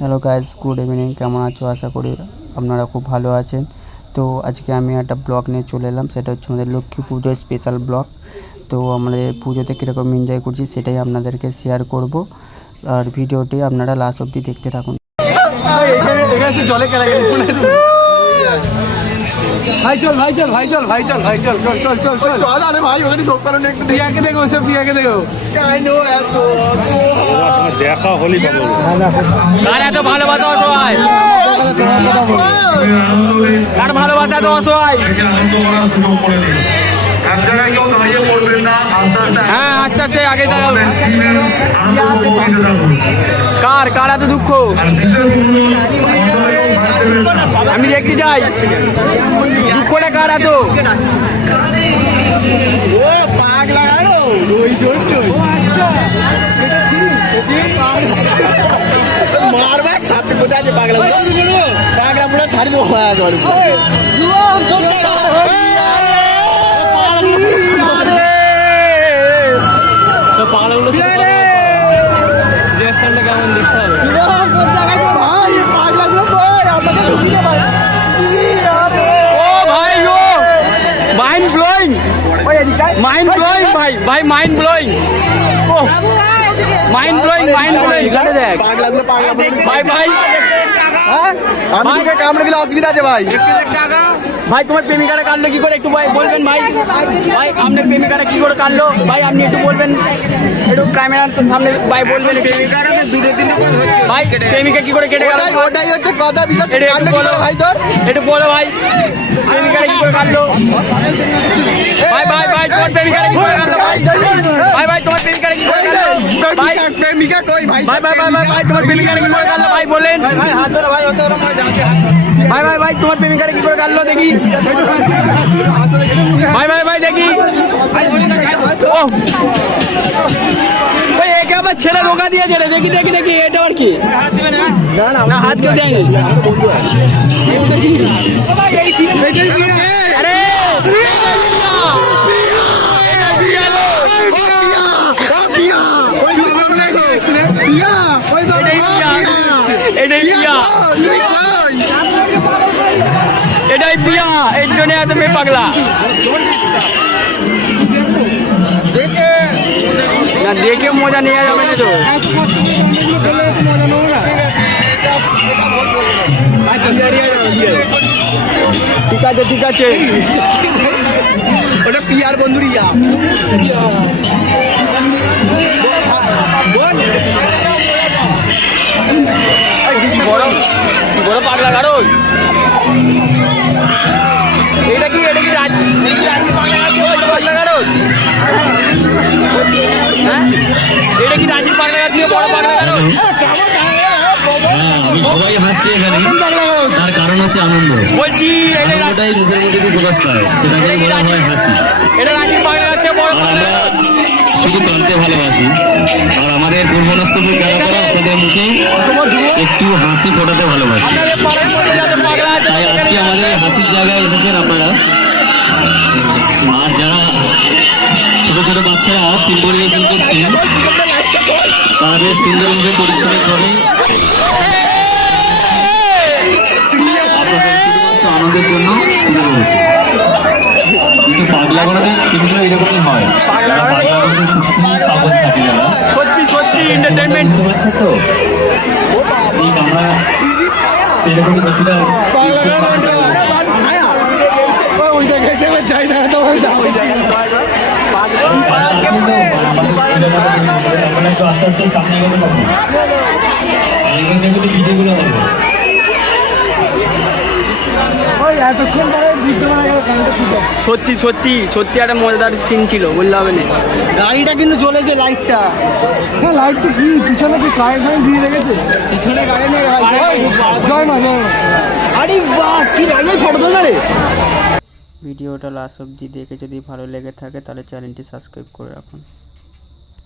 Hello guys, good evening. কেমন আছো? আশা করি আপনারা খুব ভালো আছেন। তো আজকে আমি একটা ব্লগ নিয়ে চলে এলাম, সেটা হচ্ছে আমাদের লক্ষ্মী পুজোর স্পেশাল ব্লগ। তো আমাদের পুজোতে কীরকম এনজয় করছি সেটাই আপনাদেরকে শেয়ার করব, আর ভিডিওটি আপনারা লাস্ট অবধি দেখতে থাকুন। ভাই চল ভাই চল ভাই চল ভাই চল ভাই চল চল চল চল চল চল আরে ভাই ওখানে সব কারণে একটু প্রিয়াকে দেখো সব প্রিয়াকে দেখো কাইনো এত দেখা হলি বাবু কার এত ভালোবাসা অসহায় কার ভালোবাসা তো অসহায় হ্যাঁ আস্তে আস্তে আগে দাঁড়াও কার কার এত দুঃখ আমি দেখতে যাই দুঃখটা কার এত ও পাগলা ওই মারবা সাথে কোথায় আছে পাগলা পাগলা পুরো ছাড়ি দেবো পাগলাগুলো রিয়াকশনটা কেমন দেখতে হবে মাইন্ড ব্লোয়িং মাইন্ড ব্লোয়িং ভাই ভাই মাইন্ড ব্লোয়িং ও মাইন্ড ব্লোয়িং এখানে দেখ ভাই ভাই আমি তোকে কামড়ে দিলে অসুবিধা আছে ভাই ভাই তোমার প্রেমিকাটা কাটলো কি করে একটু ভাই বলবেন ভাই ভাই আপনার প্রেমিকাটা কি করে কাটলো ভাই আপনি একটু বলবেন একটু ক্যামেরার সামনে ভাই বলবেন ভাই প্রেমিকা কি করে কেটে গেল ওটাই হচ্ছে কথা ভাই তোর একটু বলো ভাই প্রেমিকাটা কি করে কাটলো ভাই ভাই ভাই তোমার প্রেমিকাটা কি করে কাটলো ভাই ভাই তোমার প্রেমিকাটা কি করে কাটলো ভাই প্রেমিকা কই ভাই ভাই ভাই ভাই ভাই তোমার প্রেমিকাটা কি করে কাটলো ভাই বলেন ভাই হাত ধরো ভাই অত রকম জানতে ভাই ভাই ভাই তোমার প্রেমিকাটা কি করে কাটলো দেখি ভাই ভাই ভাই দেখি ও ভাই একে আবার ছেলে ধোকা দিয়েছে রে দেখি দেখি দেখি এটা আর কি হাত দিবে না না না হাত কেউ দেয়নি আরে এটাই পিয়া এর জন্য এত মেয়ে পাগলা না দেখে মজা নিয়ে যাবে না তো ঠিক আছে ঠিক আছে ওটা পিয়ার বন্ধু রিয়া বড় বড় পাগলা কারণ এটা কি পাগলা কারণ হ্যাঁ এটা কি রাজির পাগলা দিয়ে বড় পাগলা কারণ আমি সবাই হাসছি এখানে, তার কারণ হচ্ছে আনন্দ। বলছি এটাই মুখের মধ্যে দিয়ে প্রকাশ পায়, সেটাকে বলা হয় হাসি। এটা রাজির পাগলা হচ্ছে বড় আমরা শুধু কাঁদতে ভালোবাসি, আর আমাদের পূর্বনস্তপুর যারা করা তাদের মুখে একটু হাসি ফোটাতে ভালোবাসি। তাই আজকে আমাদের হাসির জায়গায় এসেছেন আপনারা। আর যারা ছোট ছোট বাচ্চারা ফিল্ম পরিবেশন করছেন তারা বেশ সুন্দরভাবে পরিশ্রমিকভাবে আনন্দের জন্য কিন্তু পাগলা গড়াদের ফিল্মগুলো এরকমই হয়। যারা পাগলা গড়াদের পাগল থাকে যারা সত্যি এন্টারটেইনমেন্ট হচ্ছে তো ঠিক আমরা সেরকমই কিছুটা ওই জায়গায় সে চাই না তো ওই জায়গায় একটু আস্তে আস্তে সামনে গেলে ভিডিওগুলো হবে সত্যি সত্যি সত্যি একটা মজাদার সিন ছিল, বললে হবে না। গাড়িটা কিন্তু চলেছে লাইটটা, হ্যাঁ লাইটটা কি পিছনে কি কারেন্ট দিয়ে রেখেছে, পিছনে গাড়ি নেই জয় মা জয় মা। আরে বাস কি আগে ফটো তোলা রে। ভিডিওটা লাস্ট অবধি দেখে যদি ভালো লেগে থাকে তাহলে চ্যানেলটি সাবস্ক্রাইব করে রাখুন।